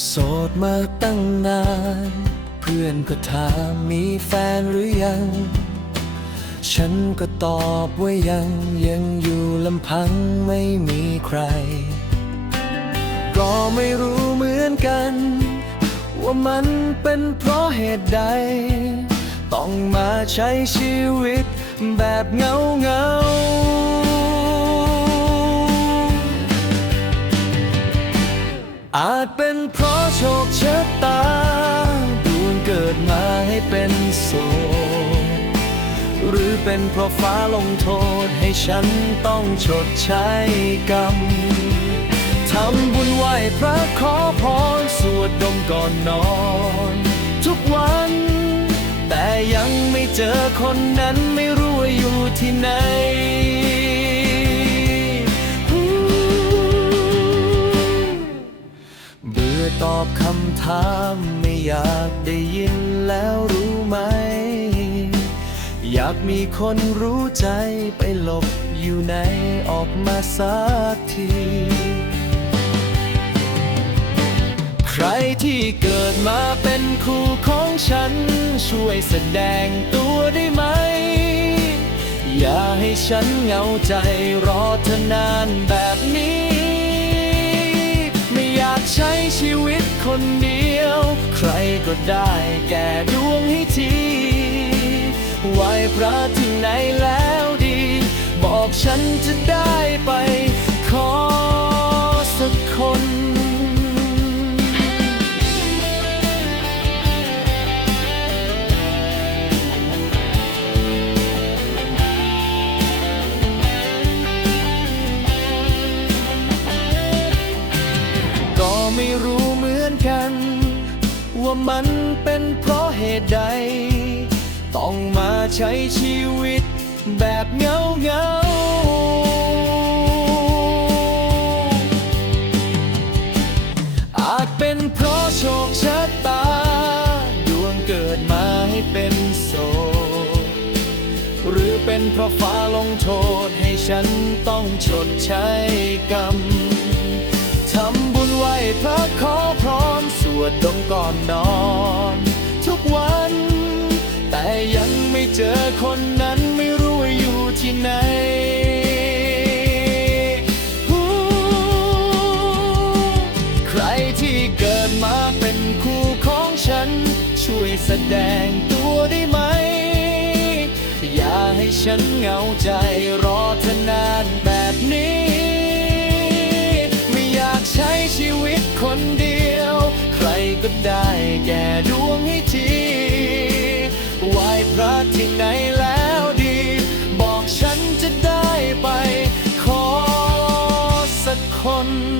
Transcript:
โสดมาตั้งนาน เพื่อนก็ถามมีแฟนหรือยัง ฉันก็ตอบว่ายังยังอยู่ลำพังไม่มีใคร ก็ไม่รู้เหมือนกัน ว่ามันเป็นเพราะเหตุใด ต้องมาใช้ชีวิตแบบเงาเงา อาจเป็นเพราะโชคชะตาดวงเกิดมาให้เป็นโสดหรือเป็นเพราะฟ้าลงโทษให้ฉันต้องชดใช้กรรมทำบุญไหว้พระขอพรสวดดมก่อนนอน ทุกวัน แต่ยังไม่เจอคนนั้นไม่รู้ว่าอยู่ที่ไหน ถามไม่อยากได้ยินแล้วรู้ไหม อยากมีคนรู้ใจไปหลบอยู่ไหนออกมาสักที ใครที่เกิดมาเป็นคู่ของฉัน ช่วยแสดงตัวได้ไหม อย่าให้ฉันเหงาใจรอเธอนานแบบนี้ ไม่อยากใช้ชีวิตคน ก็ได้แก่ดวงให้ทีไหวพระที่ไหนแล้วดี บอกฉันจะได้ไป ว่ามันเป็นเพราะเหตุใด ต้องมาใช้ชีวิตแบบเงาเงาอาจเป็นเพราะโชคชะตา ดวงเกิดมาให้เป็นโสดหรือเป็นเพราะฟ้าลงโทษให้ฉันต้องชดใช้กรรม วดดมก่อนนอน ทุกวัน แต่ยังไม่เจอคนนั้นไม่รู้ว่าอยู่ที่ไหนใครที่เกิดมาเป็นคู่ของฉัน ช่วยแสดงตัวได้ไหม อย่าให้ฉันเหงาใจ ที่ไหนแล้วดี บอกฉันจะได้ไป ขอสักคน